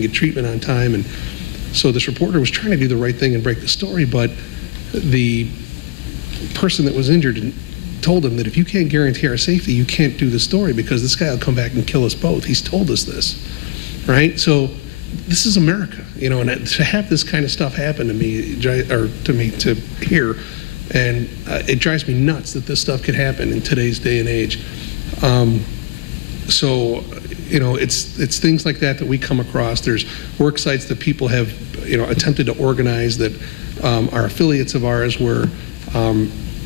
get treatment on time. And so this reporter was trying to do the right thing and break the story, but the person that was injured told him that if you can't guarantee our safety, you can't do the story because this guy will come back and kill us both. He's told us this, right? So this is America, you know, and to have this kind of stuff happen to me, to hear, and it drives me nuts that this stuff could happen in today's day and age. So, you know, it's things like that that we come across. There's work sites that people have, you know, attempted to organize that are affiliates of ours where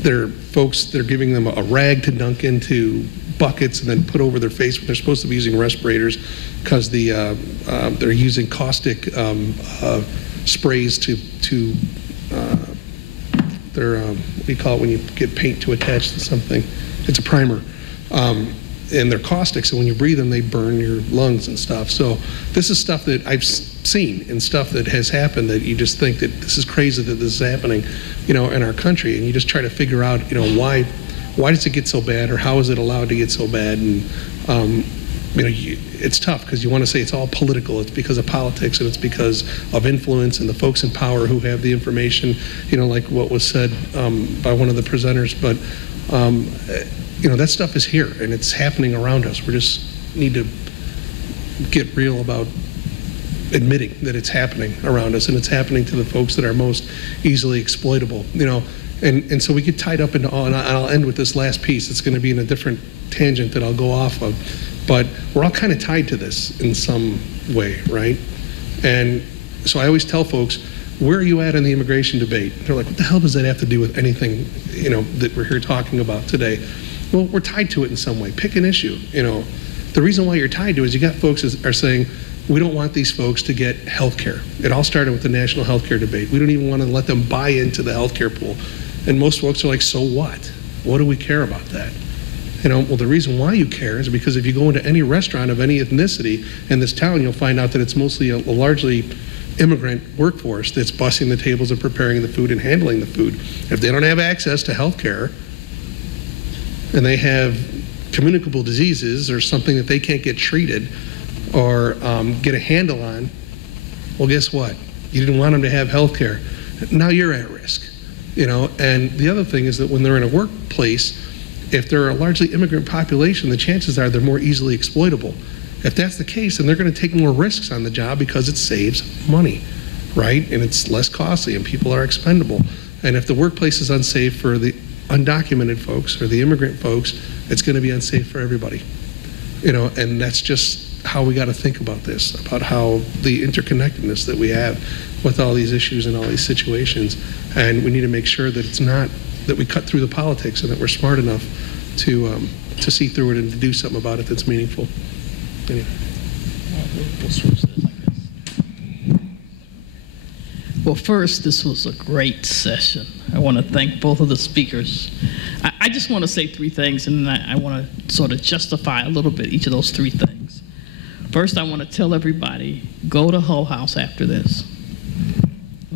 there are folks that are giving them a rag to dunk into buckets and then put over their face when they're supposed to be using respirators because they're using caustic sprays to they're what do you call it when you get paint to attach to something? It's a primer. And they're caustic, so when you breathe them, they burn your lungs and stuff. So this is stuff that I've seen and stuff that has happened that you just think that this is crazy that this is happening, you know, in our country. And you just try to figure out, you know, why does it get so bad, or how is it allowed to get so bad? And you know, it's tough because you want to say it's all political. It's because of politics and it's because of influence and the folks in power who have the information. You know, like what was said by one of the presenters, but. You know, that stuff is here and it's happening around us. We just need to get real about admitting that it's happening around us, and it's happening to the folks that are most easily exploitable, you know. And so we get tied up into all, and I'll end with this last piece. It's going to be in a different tangent that I'll go off of, but we're all kind of tied to this in some way, right? And so I always tell folks, where are you at in the immigration debate? They're like, what the hell does that have to do with anything, you know, that we're here talking about today? Well, we're tied to it in some way. Pick an issue, you know. The reason why you're tied to it is you got folks that are saying, we don't want these folks to get health care. It all started with the national health care debate. We don't even want to let them buy into the health care pool. And most folks are like, so what? What do we care about that? You know, well, the reason why you care is because if you go into any restaurant of any ethnicity in this town, you'll find out that it's mostly a largely immigrant workforce that's bussing the tables and preparing the food and handling the food. If they don't have access to health care, and they have communicable diseases or something that they can't get treated or get a handle on, well, guess what? You didn't want them to have health care. Now you're at risk, you know. And the other thing is that when they're in a workplace, if they're a largely immigrant population, the chances are they're more easily exploitable. If that's the case, then they're going to take more risks on the job because it saves money, right? And it's less costly and people are expendable. And if the workplace is unsafe for the undocumented folks or the immigrant folks, it's going to be unsafe for everybody, you know. And that's just how we got to think about this, about how the interconnectedness that we have with all these issues and all these situations. And we need to make sure that it's not that we cut through the politics and that we're smart enough to see through it and to do something about it that's meaningful. Anyway. Well, first, this was a great session. I want to thank both of the speakers. I just want to say three things, and then I want to sort of justify a little bit each of those three things. First, I want to tell everybody, go to Hull House after this,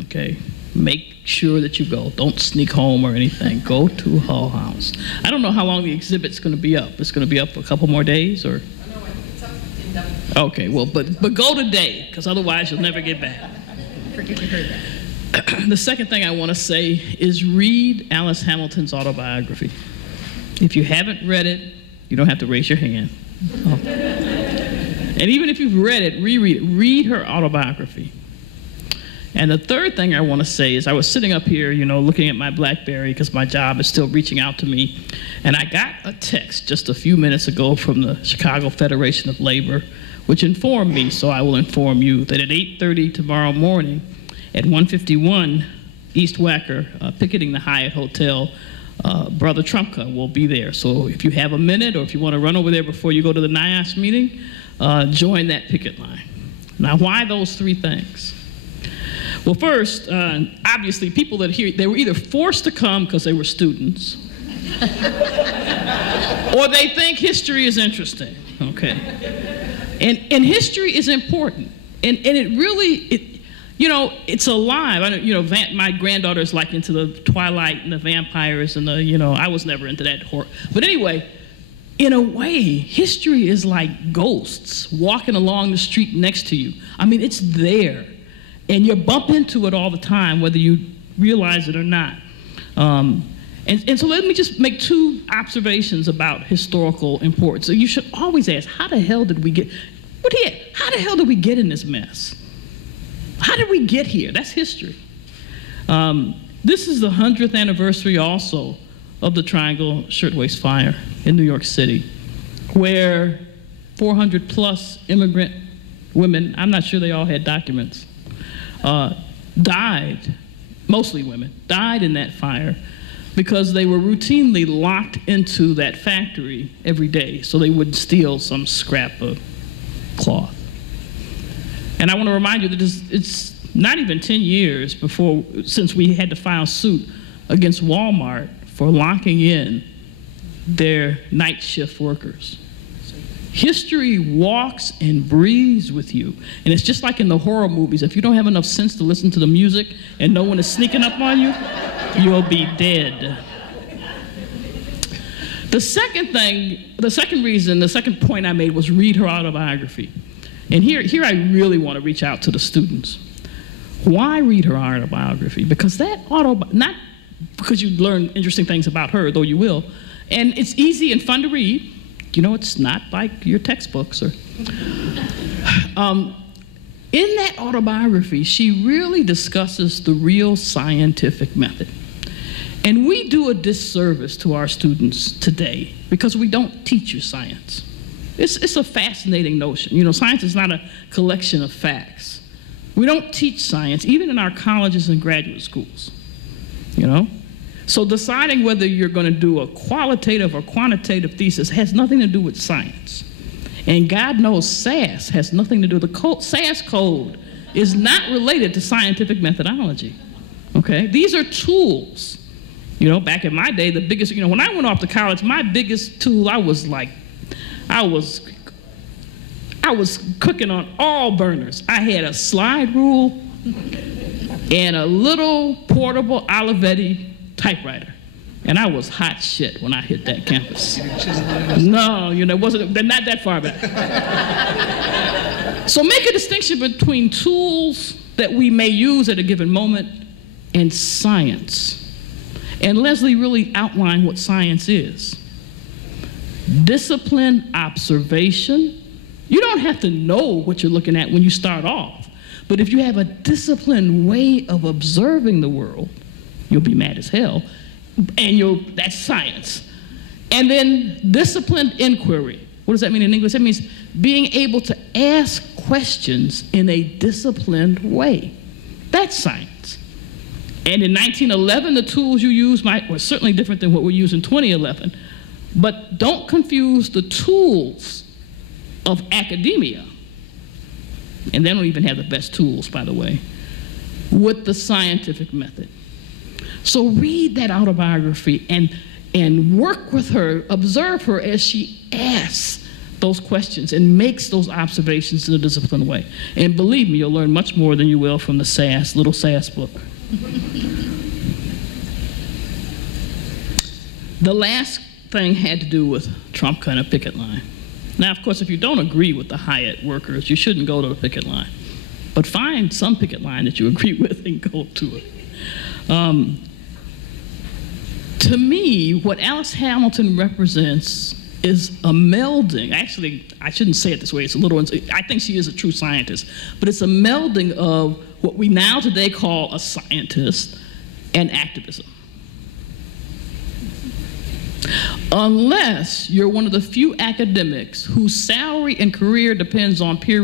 okay? Make sure that you go. Don't sneak home or anything. Go to Hull House. I don't know how long the exhibit's going to be up. It's going to be up for a couple more days, or? No, it's up indefinitely. Okay, well, but go today, because otherwise you'll never get back. Forget you heard that. The second thing I want to say is read Alice Hamilton's autobiography. If you haven't read it, you don't have to raise your hand. Oh. And even if you've read it, reread it. Read her autobiography. And the third thing I want to say is I was sitting up here, you know, looking at my BlackBerry because my job is still reaching out to me. And I got a text just a few minutes ago from the Chicago Federation of Labor, which informed me, so I will inform you, that at 8:30 tomorrow morning at 151 East Wacker, picketing the Hyatt Hotel, Brother Trumpka will be there. So if you have a minute or if you want to run over there before you go to the NIAS meeting, join that picket line. Now, why those three things? Well, first, obviously, people that are here, they were either forced to come because they were students, or they think history is interesting, okay? And history is important, and it really, you know, it's alive. I know, you know, my granddaughter's like into the Twilight and the vampires and the, you know, I was never into that horror. But anyway, in a way, history is like ghosts walking along the street next to you. I mean, it's there. And you bump into it all the time, whether you realize it or not. And so let me just make two observations about historical importance. So you should always ask, how the hell did we get, how the hell did we get in this mess? How did we get here? That's history. This is the 100th anniversary also of the Triangle Shirtwaist Fire in New York City, where 400 plus immigrant women, I'm not sure they all had documents, died, mostly women, died in that fire because they were routinely locked into that factory every day so they wouldn't steal some scrap of cloth. And I want to remind you that it's not even 10 years since we had to file suit against Walmart for locking in their night shift workers. History walks and breathes with you. And it's just like in the horror movies. If you don't have enough sense to listen to the music and no one is sneaking up on you, you'll be dead. The second point I made was read her autobiography. And here I really want to reach out to the students. Why read her autobiography? Because not because you learn interesting things about her, though you will, and it's easy and fun to read. You know, it's not like your textbooks. In that autobiography, she really discusses the real scientific method. And we do a disservice to our students today because we don't teach you science. It's a fascinating notion. You know, science is not a collection of facts. We don't teach science, even in our colleges and graduate schools, you know? So deciding whether you're going to do a qualitative or quantitative thesis has nothing to do with science. And God knows SAS has nothing to do with the code. SAS code is not related to scientific methodology, okay? These are tools. You know, back in my day, the biggest, you know, when I went off to college, my biggest tool, I was cooking on all burners. I had a slide rule and a little portable Olivetti typewriter. And I was hot shit when I hit that campus. No, you know, they're not that far back. So make a distinction between tools that we may use at a given moment and science. And Leslie really outlined what science is. Discipline, observation. You don't have to know what you're looking at when you start off. But if you have a disciplined way of observing the world, you'll be mad as hell, and that's science. And then disciplined inquiry. What does that mean in English? That means being able to ask questions in a disciplined way. That's science. And in 1911, the tools you use were certainly different than what we use in 2011. But don't confuse the tools of academia, and they don't even have the best tools, by the way, with the scientific method. So read that autobiography and work with her, observe her as she asks those questions and makes those observations in a disciplined way. And believe me, you'll learn much more than you will from the little SAS book. The last thing had to do with Trump kind of picket line. Now, of course, if you don't agree with the Hyatt workers, you shouldn't go to the picket line. But find some picket line that you agree with and go to it. To me, what Alice Hamilton represents is a melding. Actually, I shouldn't say it this way. It's a little, I think she is a true scientist. But it's a melding of what we now today call a scientist and activism. Unless you're one of the few academics whose salary and career depends on peer